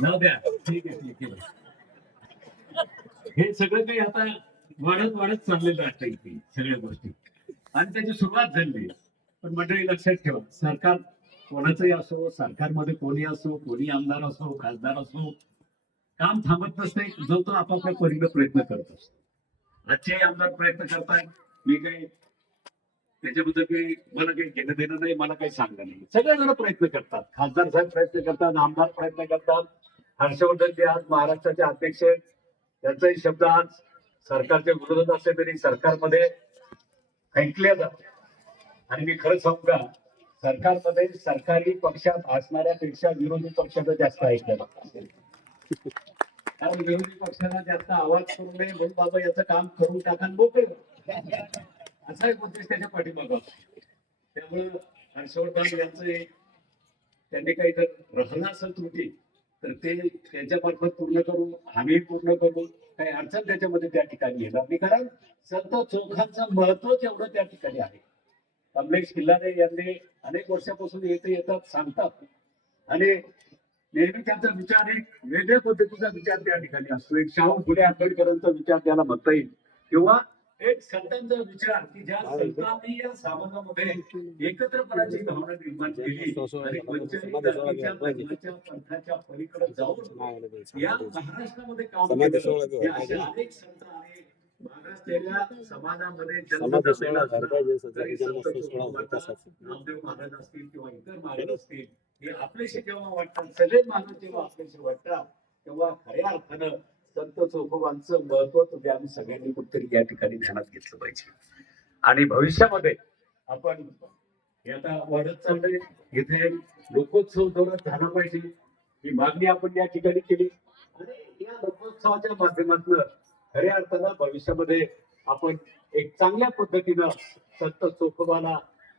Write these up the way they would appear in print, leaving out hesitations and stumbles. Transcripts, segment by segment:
जाऊ द्या, ठीक आहे ठीक आहे. हे सगळं काही आता वाढत वाढत चाललेलं आहे इथे सगळ्या गोष्टी, आणि त्याची सुरुवात झाली. पण मंडळी लक्षात ठेवा, सरकार कोणाचंही असो, सरकारमध्ये कोणी असो, कोणी आमदार असो, खासदार असो, काम थांबत नसते. जो तो आपापल्या परीने प्रयत्न करत असतो. आजचे आमदार प्रयत्न करताय, मी काही त्याच्याबद्दल काही मला काही घेणं देणं नाही, मला काही सांगणं नाही. सगळेजण प्रयत्न करतात, खासदार साहेब प्रयत्न करतात, आमदार प्रयत्न करतात. हर्षवर्धन जे आज महाराष्ट्राचे अध्यक्ष आहेत, त्यांचाही शब्द आज सरकारच्या विरोधात असले तरी सरकारमध्ये ऐकले जातात. आणि मी खरं सांगू का, सरकारमध्ये सरकारी पक्षात असणाऱ्यापेक्षा विरोधी पक्षाचं जास्त ऐकलं जातं. कारण विरोधी पक्षाला जास्त आवाज करू नये म्हणून बाबा याचं काम करून टाका मोकळे व्हा. असा एक उद्देश त्याच्या पाठीमागं असतो. त्यामुळं हर्षवर्धन यांचं त्यांनी काही जर राहिलं असेल त्रुटी, तर ते त्यांच्यामार्फत पूर्ण करू, आम्ही पूर्ण करू. काही अडचण त्याच्यामध्ये त्या ठिकाणी येणार नाही, कारण संत चोखांचं महत्वच एवढं त्या ठिकाणी आहे. कमलेश किल्लारे यांनी अनेक वर्षापासून येतात सांगतात, आणि नेहमी त्यांचा विचार एक वेगळ्या पद्धतीचा विचार त्या ठिकाणी असतो. एक शाहू फुले आंबेडकरांचा विचार त्याला म्हणता येईल, किंवा एक संतांचा विचार की ज्या संतांनी या समाजामध्ये एकत्रपणाची भावना निर्माण केली आणि वंचित जातीच्या धर्माच्या पंथाच्या पलीकडे जाऊन या महाराष्ट्रामध्ये काम केलं. हे असे अनेक संत आणि महाराष्ट्राच्या समाजामध्ये जन्मलेला जरी संत तुकोबांचा, नामदेव महाराज असतील किंवा इतर महाराज असतील, हे आपलेशी जेव्हा वाटतात, सगळे महाराज जेव्हा आपल्याशी वाटतात, तेव्हा खऱ्या अर्थानं संत चोखोबांचं महत्व तुम्ही आम्ही सगळ्यांनी कुठेतरी या ठिकाणी ध्यानात घेतलं पाहिजे. आणि भविष्यामध्ये आपण हे आता वाढत चाललंय, इथे लोकोत्सव जोरात झाला पाहिजे ही मागणी आपण या ठिकाणी केली. आणि या लोकोत्सवाच्या माध्यमातून खऱ्या अर्थानं भविष्यामध्ये आपण एक चांगल्या पद्धतीनं संत चोखोबाला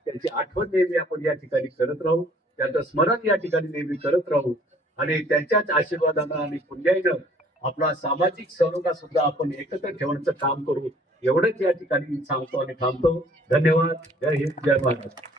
त्यांची आठवण नेहमी आपण या ठिकाणी करत राहू, त्यांचं स्मरण या ठिकाणी नेहमी करत राहू, आणि त्यांच्याच आशीर्वादानं आणि पुण्याईनं आपला सामाजिक सरोगा सुद्धा आपण एकत्र ठेवण्याचं काम करू, एवढंच या ठिकाणी सांगतो आणि थांबतो. धन्यवाद. जय हिंद, जय महाराष्ट्र.